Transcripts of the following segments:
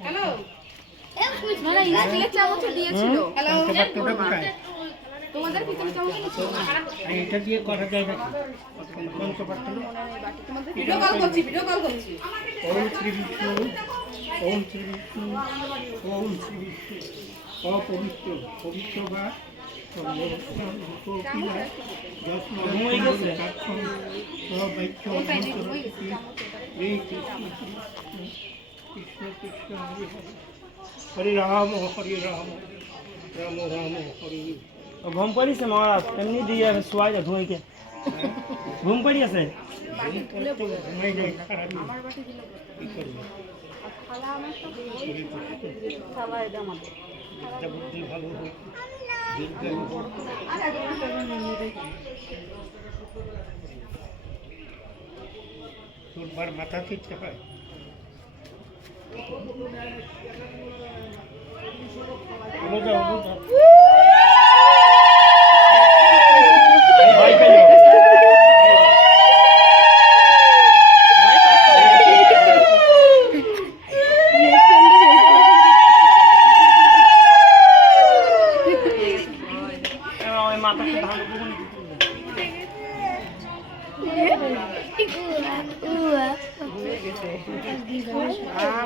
hello তোমাদের পিছনে চামচ এটা দিয়ে করা যায় না ভিডিও কল করছি ওম শ্রী বিষ্ণু ওম শ্রী বিষ্ণু ওম শ্রী বিষ্ণু অপবিত্র পবিত্র বা কৃষ্ণ হরে রাম হরে রাম রাম রাম হরে ঘুম পড়িছে মহারাজ এমনি দিয়ে শোয়াই যা ধুইকে ঘুম পড়ি আছে ঘুমাই যায় সারা বুদ্ধি ভালো হোক তোর মাথা খেতে হয়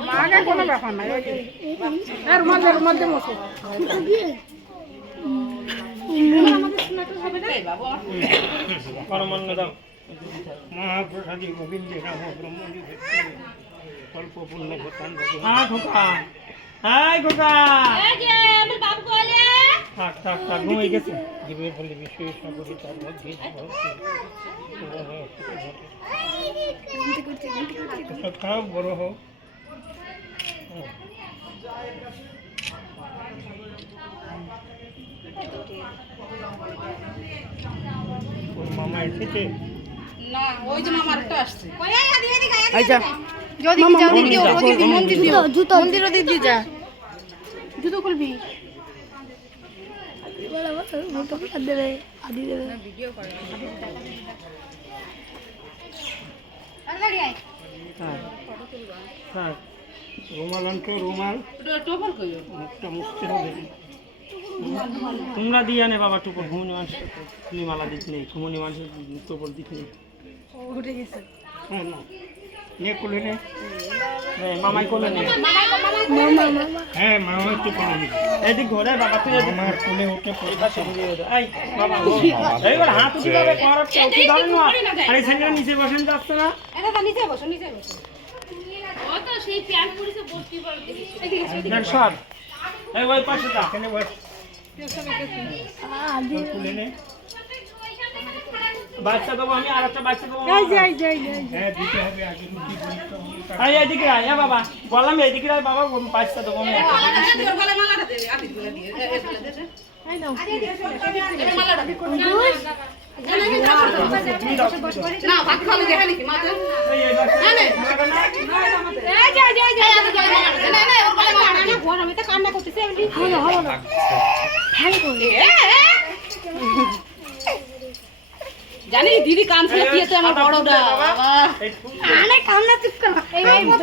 মাকে কোনো ব্যাপার নাই আর মধ্যে বসো মহাপ্রসাদী গোবিন্দে রাম ব্রহ্মণি কল্প পুণ্য ভূতান থাক ঘুমিয়ে গেছে জীবের ফলে বিশেষ সাগরে তার মধ্যে খারাপ বড় হোক ওর মামা এসেছে না ওই যে মামার একটা আসছে আচ্ছা মন্দির দিয়ে যা জুতো খুলবি ভিডিও করে রুমাল আনতো রুমাল টোপর কইও মুখটা মুছতে হবে তোমরা দিয়ে আনে বাবা টুকুর ঘুমনি মানুষ মালা দিতে নেই ঘুমনি মানুষের টুকুর দিতে নেই উঠে গেছে হ্যাঁ না নে কোলে নে মামাই কোলে নেই হ্যাঁ মামা একটু কোলে নে এদিক ঘরে বাবা তুই আমার কোলে উঠে পড়ে এই বাবা এইবার হাত উঠে যাবে করার চৌকি ধরে না আর এই সাইকেল নিচে বসেন যাচ্ছে না এটা নিচে বসো ও তো সেই প্যান্ট পরিছে বসতি পড়ে এদিকে দেখ সর এই ওই পাশে যা এখানে বস কোলে নে বাচ্চা দেবো আমি আর একটা বাচ্চা দেবো হ্যাঁ দিতে হবে আগে রুটি বলি এই এদিকে আয় বাবা বললাম এদিকে আয় বাবা বাচ্চা দেবো আমি মালাটা দেবে আদি গুলো দিয়ে এই নাও মালাটা না ভাত খাবে দেখা নাকি মাথা না না ওর গলে মালা না ঘর আমি তো কান্না করতেছি এমনি হলো হ্যাঁ করে জানি দিদি কান ছিল কিয়েতে আমার বড়টা বাবা আরে কান্না চুপ কর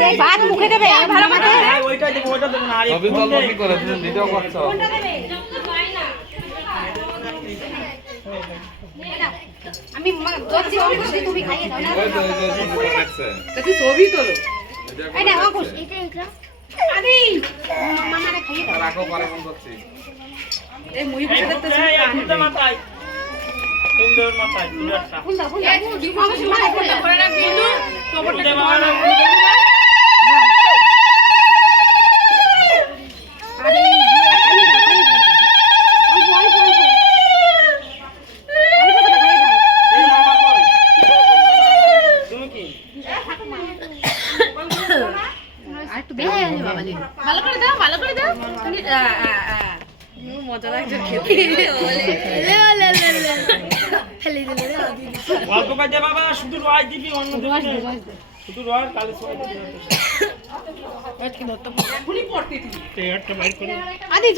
এই ভাত মুখে দেবে ভালো কথা ওইটা দেব না আর সবই বলবো কি করে তুমি ভিডিও করছো কোনটা দেবে ভাই না আমি দর্জি ওই বসে তুমি খাইয়ে দাও না ওই তো দেখছে তুই ছবি তোলো এই না অকুশ এটা একলা আদি মামারে খাইয়ে দাও রাখো পরে ফোন করছি এই মুই বসে দেখতেছ এই মাথায় সুন্দর মাথায় দুটো ফুল দাও এই অবশ্যই মাথা করে রাখ বিন্দু খবরটা ভালো করে দাও মজা লাগছে খেতে অল্প কাজে বাবা শুধু রয় দিবি অন্য দিবি শুধু রয় কালে সবাই দিবি আজকে ধরতে পড়তে একটা বাইর করে আদি